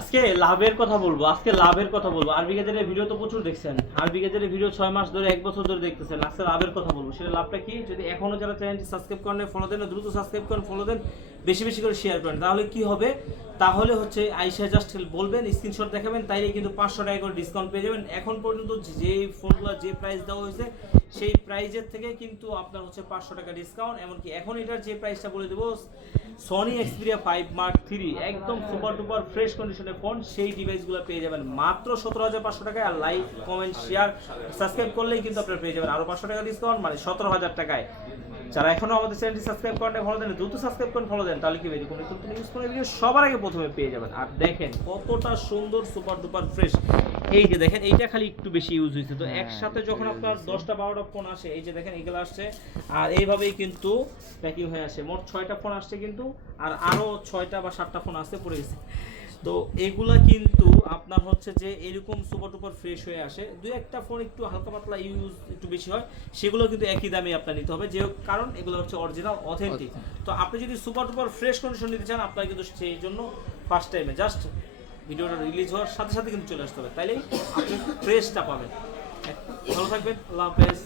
আজকে লাভের কথা বলবো, আরবি গেজেটের ভিডিও তো প্রচুর দেখছেন, আরবি গেজেটের ভিডিও 6 মাস ধরে 1 বছর ধরে দেখতেছেন। আজকে লাভের কথা বলবো। সেটা লাভটা কি? যদি এখনো যারা চ্যানেলটি সাবস্ক্রাইব করেন ফলো দেন, দ্রুত সাবস্ক্রাইব করেন, ফলো দেন, বেশি বেশি করে শেয়ার করেন। তাহলে কি হবে? তাহলে হচ্ছে আইসা জাস্ট বলবেন, স্ক্রিনশট দেখাবেন, তাইলে কিন্তু 500 টাকা করে ডিসকাউন্ট পেয়ে যাবেন। এখন পর্যন্ত যে ফোনগুলো যে প্রাইস দেওয়া হয়েছে সেই প্রাইজের থেকে কিন্তু আপনার হচ্ছে 500 টাকা ডিসকাউন্ট। এমনকি এখন এটার যে প্রাইসটা বলে দেবো, সনি এক্সপিরিয়া 5 মার্ক 3 একদম সুপার টুপার ফ্রেশ কন্ডিশনের ফোন, সেই ডিভাইসগুলো পেয়ে যাবেন মাত্র 17,500 টাকায়। আর লাইক কমেন্ট শেয়ার সাবস্ক্রাইব করলেই কিন্তু আপনারা পেয়ে যাবেন আরো 500 টাকা ডিসকাউন্ট, মানে 17,000 টাকায়। যারা এখনো আমাদের চ্যানেলটি সাবস্ক্রাইব করেন ফলো দেন, দ্রুত সাবস্ক্রাইব করেন, ফলো দেন, তাহলে কি হবে, কোনো নতুন ইউজ করে ভিডিও সবার আগে প্রথমে পেয়ে যাবেন। আর দেখেন কতটা সুন্দর সুপার ডুপার ফ্রেশ। এই যে দেখেন, এইটা খালি একটু বেশি ইউজ হয়েছে, তো একসাথে যখন আপনার 10টা 12টা ফোন আসে, এই যে দেখেন এগুলো আসছে আর এইভাবেই কিন্তু প্যাকিং হয়ে আসে। মোট 6টা ফোন আসছে কিন্তু, আর আরো 6টা বা 7টা ফোন আসতে পড়ে গেছে। তো এগুলা কিন্তু আপনার হচ্ছে যে এরকম সুপার টুপার ফ্রেশ হয়ে আসে। দুই একটা ফোন একটু হালকা পাতলা ইউজ একটু বেশি হয়, সেগুলো কিন্তু একই দামে আপনার নিতে হবে, যে কারণ এগুলো হচ্ছে অরিজিনাল অথেন্টিক। তো আপনি যদি সুপার টুপার ফ্রেশ কন্ডিশন নিতে চান, আপনার কিন্তু সেই জন্য ফার্স্ট টাইমে জাস্ট ভিডিওটা রিলিজ হওয়ার সাথে সাথে কিন্তু চলে আসতে হবে, তাইলেই আপনি ফ্রেশটা পাবেন। ভালো থাকবেন, আল্লাহ হাফেজ।